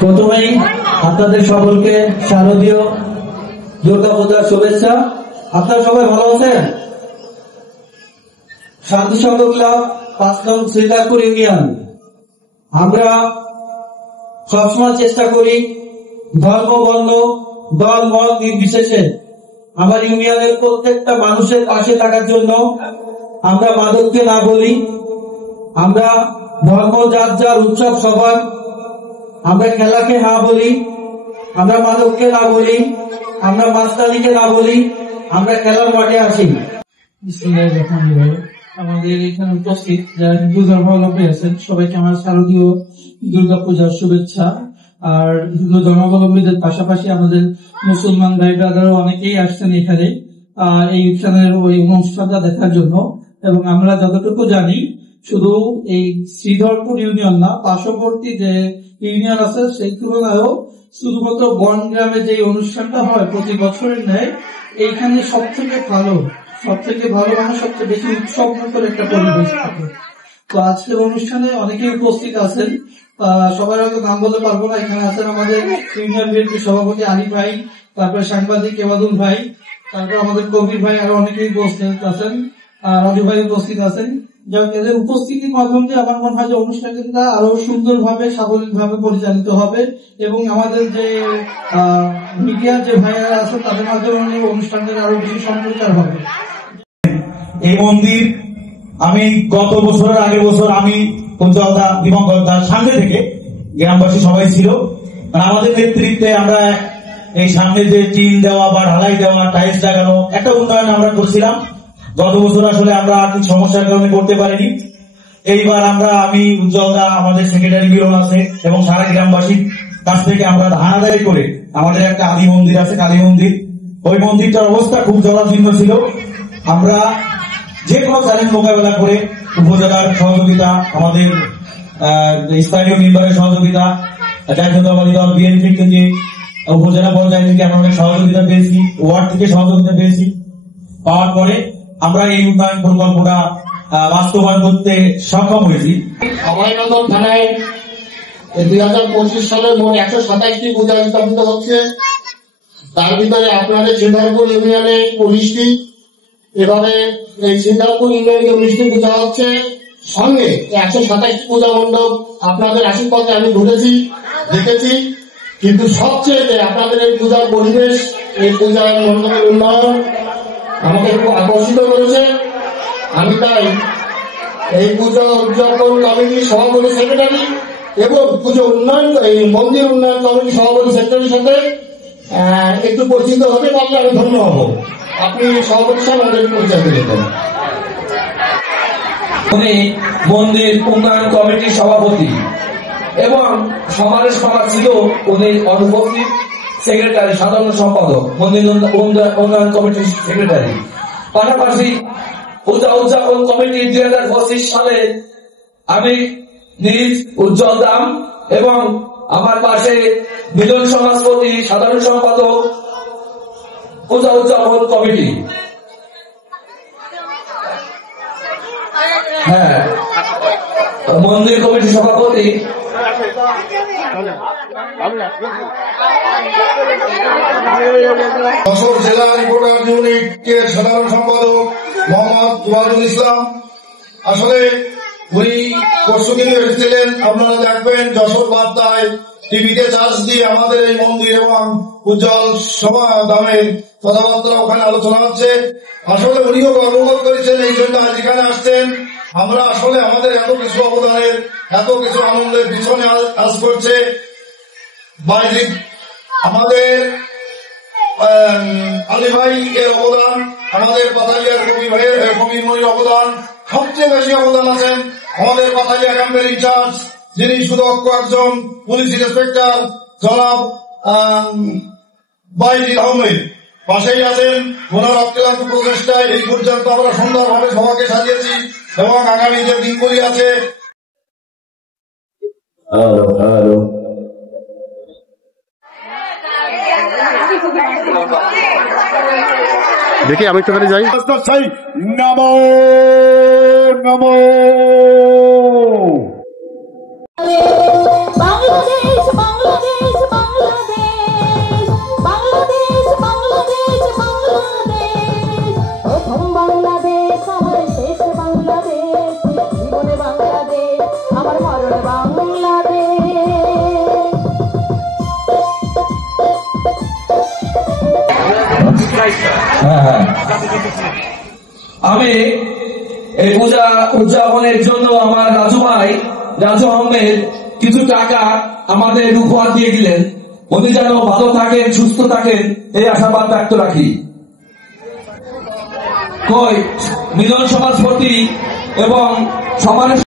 প্রথমেই আপনাদের সকলকে শারদীয় দুর্গাপূজার শুভেচ্ছা। আপনারা সবাই ভালো আছেন? শান্তি সংঘ ক্লাব ৫ নং শ্রীদাসপুর ইউনিয়ন, আমরা সবসময় চেষ্টা করি ধর্ম, বর্ণ, দল, মত নির্বিশেষে আমার ইউনিয়নের প্রত্যেকটা মানুষের পাশে থাকার জন্য। আমরা মাদককে না বলি, আমরা ধর্ম যার যার উৎসব সবার, আমরা খেলাকে না বলি, আমরা মাদককে না বলি, আমরা মাস্তানিকে না বলি, আমরা খেলার মাঠে আসি। আমাদের এখানে উপস্থিত যারা হিন্দু ধর্মাবলম্বী আছেন সবাইকে আমার শারদীয় দুর্গা পূজার শুভেচ্ছা। আর হিন্দু ধর্মাবলম্বীদের পাশাপাশি আমাদের মুসলমান ভাই ব্রাদারও অনেকেই আসছেন এখানে এই উৎসবের ওই অনুষ্ঠানটা দেখার জন্য। এবং আমরা যতটুকু জানি শুধু এই শ্রীধরপুর ইউনিয়ন না, পার্শ্ববর্তী যে ইউনিয়ন আছে সেই তুলনায়ও শুধুমাত্র বন গ্রামে যে অনুষ্ঠানটা হয় প্রতি বছরের ন্যায় এইখানে সব থেকে ভালো মানে সবচেয়ে বেশি উৎসব মুখর একটা পরিবেশ থাকে। তো আজকের অনুষ্ঠানে অনেকেই উপস্থিত আছেন, সবার হয়তো নাম বলতে পারবো না। এখানে আছেন আমাদের ইউনিয়ন বিএনপি সভাপতি আলী ভাই, তারপরে সাংবাদিক কেবাদুল ভাই, তারপর আমাদের কবির ভাই, আরো অনেকেই উপস্থিত আছেন, রাজু ভাই উপস্থিত আছেন। এদের উপস্থিতির মাধ্যমে আমার মনে হয় যে অনুষ্ঠানটা আরো সুন্দরভাবে সাবলীলভাবে পরিচালিত হবে এবং আমাদের যে মিডিয়ার যে ভাইয়েরা আছেন তাদের মাধ্যমে অনুষ্ঠানটা আরো বেশি সম্প্রচার হবে। এই মন্দির আমি গত বছরের আগের বছর আমি পঞ্চায়েত দিবঙ্কর দার সামনে থেকে গ্রামবাসী সবাই ছিল, আমাদের নেতৃত্বে আমরা এই সামনে যে টিন দেওয়া বা ঢালাই দেওয়া, টাইলস লাগানো একটা উন্নয়ন আমরা করছিলাম। গত বছর আসলে আমরা আর্থিক সমস্যার কারণে করতে পারিনি। এইবার আমি উজ্জ্বলদা, আমাদের সেক্রেটারি মিলন আছে এবং সারা গ্রামবাসীর কাছ থেকে আমরা ধান আদায় করে আমাদের একটা আদি মন্দির আছে, কালী মন্দির, ওই মন্দিরটার অবস্থা খুব জরাজীর্ণ ছিল। আমরা যে কোনো চ্যালেঞ্জ মোকাবেলা করে উপজেলার সহযোগিতা, আমাদের স্থানীয় মেম্বারের সহযোগিতা, জাতীয়তাবাদী দল বিএনপি থেকে, উপজেলা পর্যায় থেকে আমরা অনেক সহযোগিতা পেয়েছি, ওয়ার্ড থেকে সহযোগিতা পেয়েছি। পাওয়ার পরে আমরা এই উন্নয়ন প্রকল্পটা বাস্তবায়ন করতে সক্ষম হয়েছি। অভয়নগর থানায় 2025 সালে মোট 127টি পূজা উদযাপিত হচ্ছে। তার ভিতরে আপনাদের শ্রীধরপুর ইউনিয়নে 19টি, এভাবে এই শ্রীধরপুর ইউনিয়নে 19টি পূজা হচ্ছে। সঙ্গে 127টি পূজা মণ্ডপ আপনাদের আশীর্বাদে আমি ঘুরেছি, দেখেছি। কিন্তু সবচেয়ে আপনাদের এই পূজার পরিবেশ, এই পূজার মণ্ডপের উন্নয়ন আমাকে খুব আকর্ষিত করেছে। আমি তাই এই পুজো উদযাপন কমিটির সভাপতি সেক্রেটারি এবং পুজো উন্নয়ন, এই মন্দির উন্নয়ন কমিটির সভাপতি সেক্রেটারির সাথে একটু পরিচিত হতে পারলে আমি ধন্য হব। আপনি সভাপতি সাহেব আমাদের পরিচয় দিলেন। উনি মন্দির উন্নয়ন কমিটির সভাপতি এবং সমাজের সভা ছিল উনি অনুপস্থিত সেক্রেটারি, সাধারণ সম্পাদক, মন্দির উন্নয়ন কমিটির সেক্রেটারি। পাশাপাশি পূজা উদযাপন কমিটি 2025 সালে আমি নিজ উজ্জ্বল দাম এবং আমার পাশে মিলন সমাজপতি, সাধারণ সম্পাদক, পূজা উদযাপন কমিটি। হ্যাঁ, মন্দির কমিটির সভাপতি যশোর জেলা রিপোর্টার ইউনিটের সাধারণ সম্পাদক মোহাম্মদ ওয়াজুল ইসলাম। আসলে উনি পরশু দিন এসেছিলেন, আপনারা দেখবেন যশোর বার্তায় টিভিতে চার্জ দিয়ে আমাদের এই মন্দির এবং উজ্জ্বল সভা দামের কথাবার্তা ওখানে আলোচনা হচ্ছে। আসলে উনিও গর্ববোধ করেছেন, এই জন্য আজ এখানে আসছেন। আমরা আসলে আমাদের এত কিছু অবদানের, এত কিছু আনন্দের পিছনে কাজ করছে বাইরে আমাদের আলী ভাই এর অবদান, আমাদের পাথালিয়ার কবির মনির অবদান, সবচেয়ে বেশি অবদান আছেন আমাদের পাথালিয়া ক্যাম্পের ইনচার্জ, যিনি সুদক্ষ একজন পুলিশ ইন্সপেক্টর জনাব বাইজিদ আহমেদ। পাশেই আছেন ওনার অক্লান্ত প্রচেষ্টায় এই পর্যন্ত আমরা সুন্দরভাবে সভাকে সাজিয়েছি এবং আগামী যে দিনগুলি আছে। দেখি আমি একটুখানি যাই। নমো নমো বাংলাদেশ বাংলাদেশ হ্যাঁ, আমি এই পূজা উদযাপনের জন্য আমার রাজু আহমেদ কিছু টাকা আমাদের উপহার দিয়ে গেলেন। উনি যেন ভালো থাকেন, সুস্থ থাকেন, এই আশাবাদ ব্যক্ত রাখি। মিলন সমাজপতি এবং সমাজ